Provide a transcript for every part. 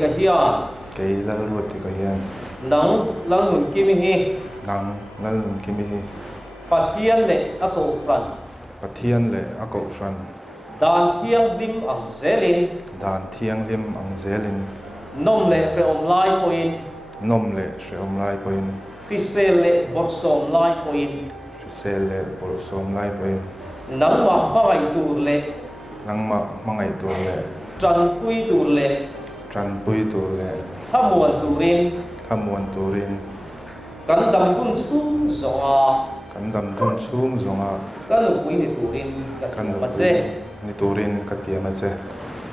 cái hiền cái là luật thì cái hiền nắng lăng hồn kim hi nắng là lùn kim hi phát thiên lệ ác cổ phần và thiên lệ ác cổ phần đàn thiêng lim ẩm dễ linh đàn thiêng liêm ang dễ linh nôm lệ phải ôm lai poin nôm lệ sẽ om lai poin phi xe lệ bọt sòm lai poin sẽ lệ bổ sung lai poin nắng mà hoa ngày tù lệ nắng mà ngày tu lệ trần quy tù lệ trần bui tu lệ tham muôn tù rin kham muôn tu rin cắn đầm tuôn xuống gió kan dam tun chung zonga cắn lục quý thì tù rin cắn kan mặt dê ni turin katia ma che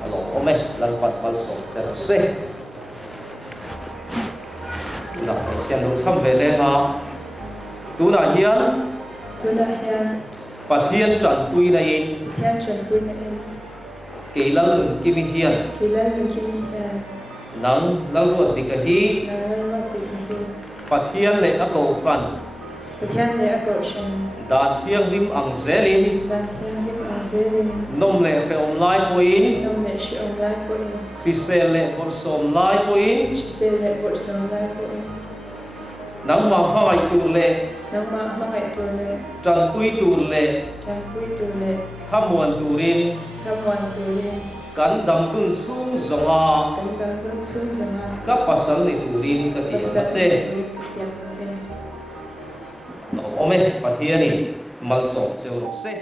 alo ome lần quạt quạt sổ chả xe là xem đồ xăm về lên ha tú là hiến và hiến trần quy này kỳ lân kim hiền nắng lân ruột thì cái hí và hiến lệ ác cầu phần đàn thiêng lim ẳng dễ linh nôm lệ phải ôm lai quỷ phi xe lệ bột sòm lai quỷ nắng mà hoa ngày tù lệ trần quy tù lệ tham muôn tù rin cắn đầm tuôn xuống gió các bà sân lệ tù rin cái gì mà xe ome và hiền này mal sổ châu lục xe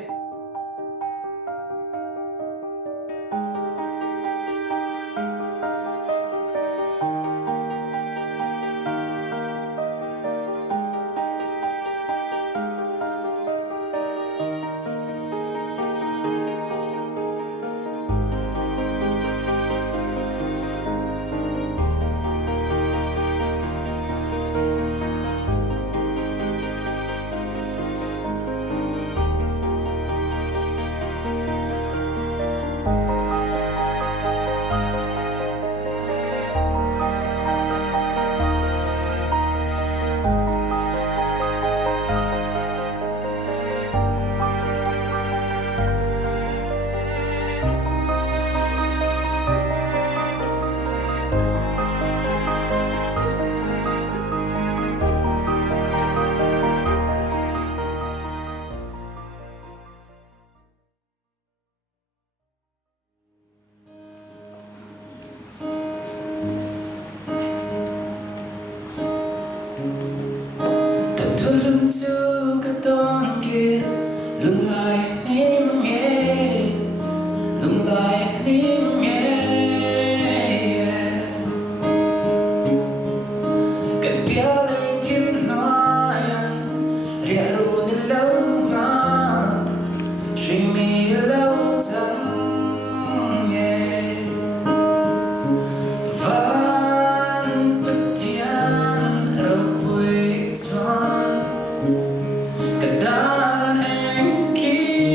Cho cái ton kia lưng lại nín nghe lưng lại nín nghe cái bia lấy thiên nói rẻ rồi nên lâu mà suy mi lâu chẳng nghe vẫn bất thiện ở quê tròn đàn anh kia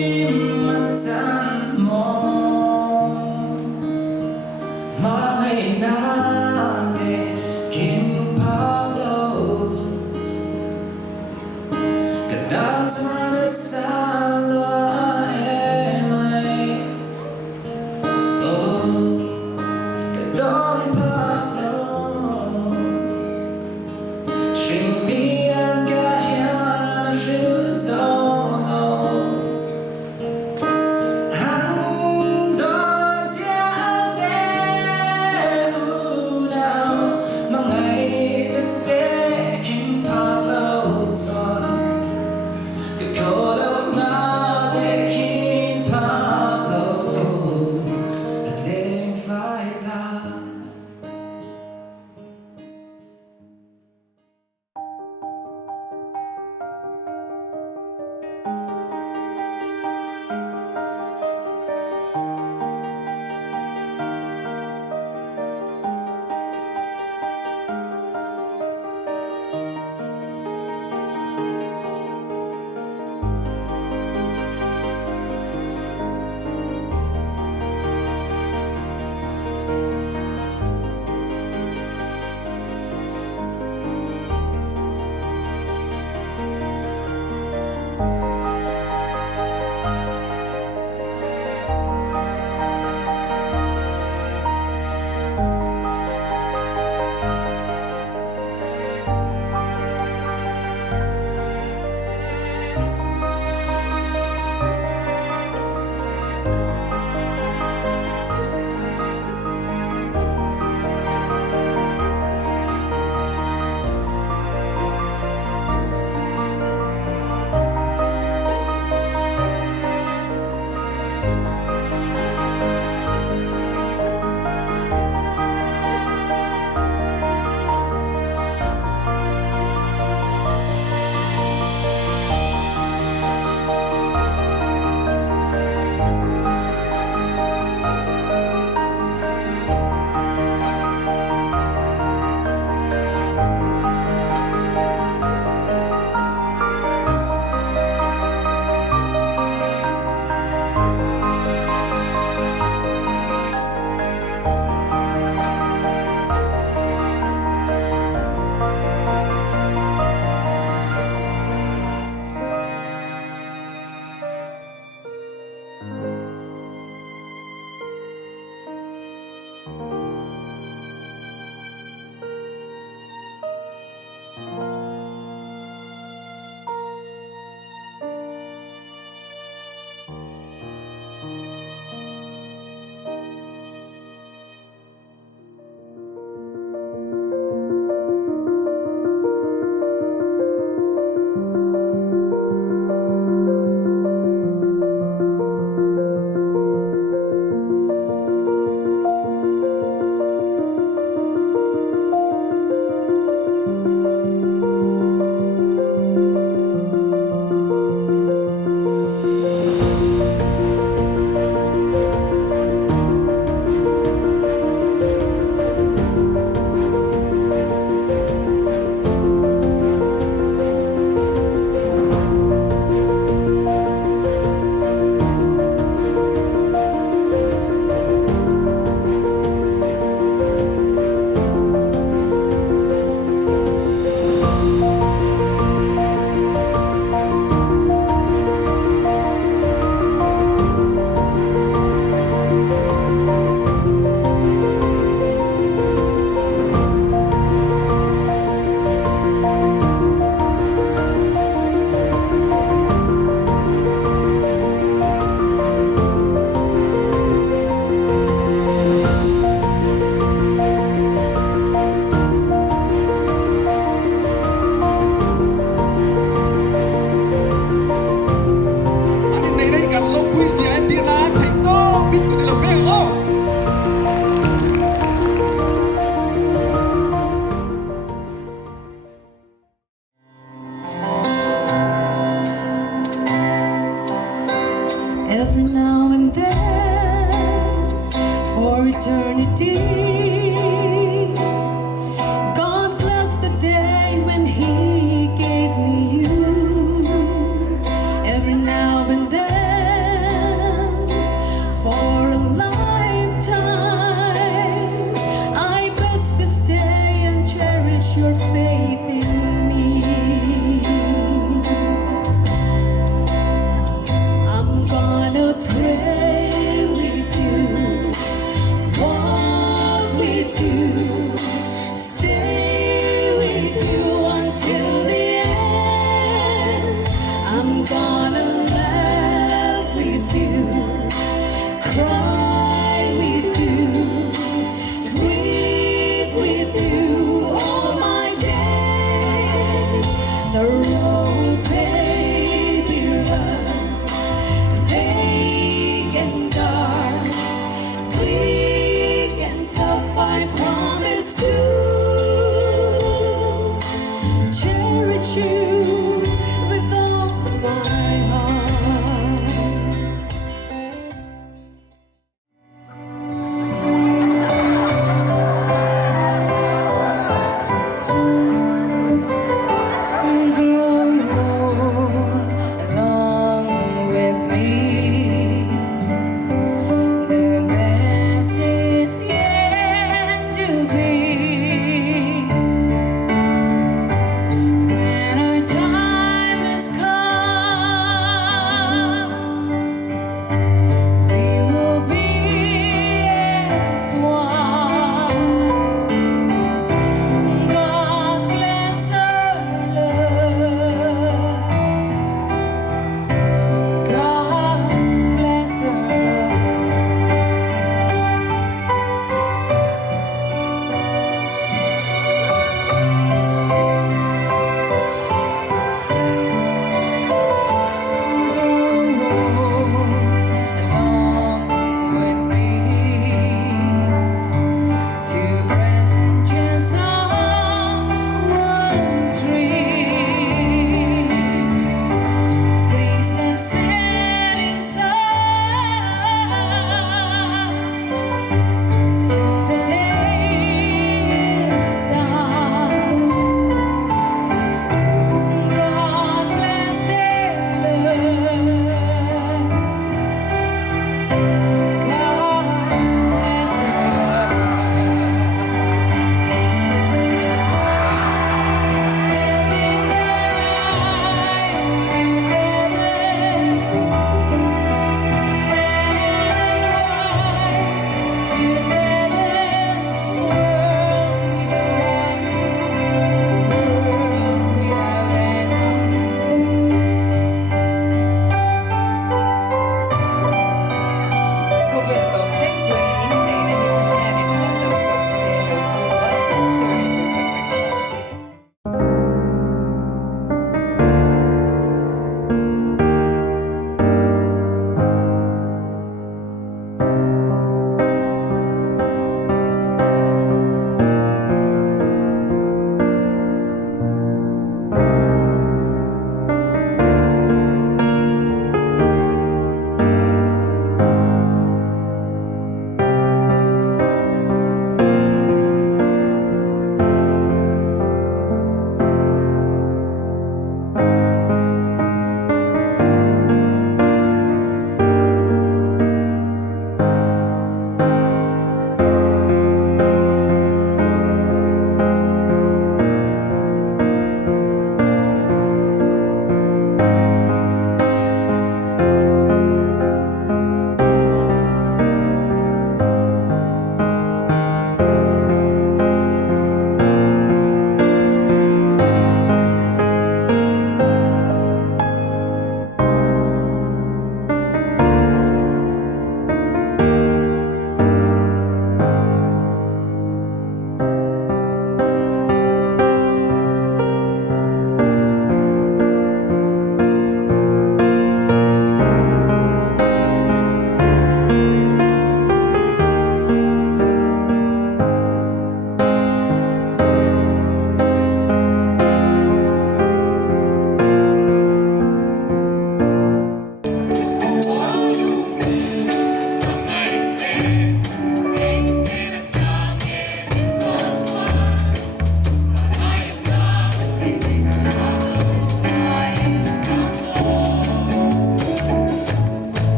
your face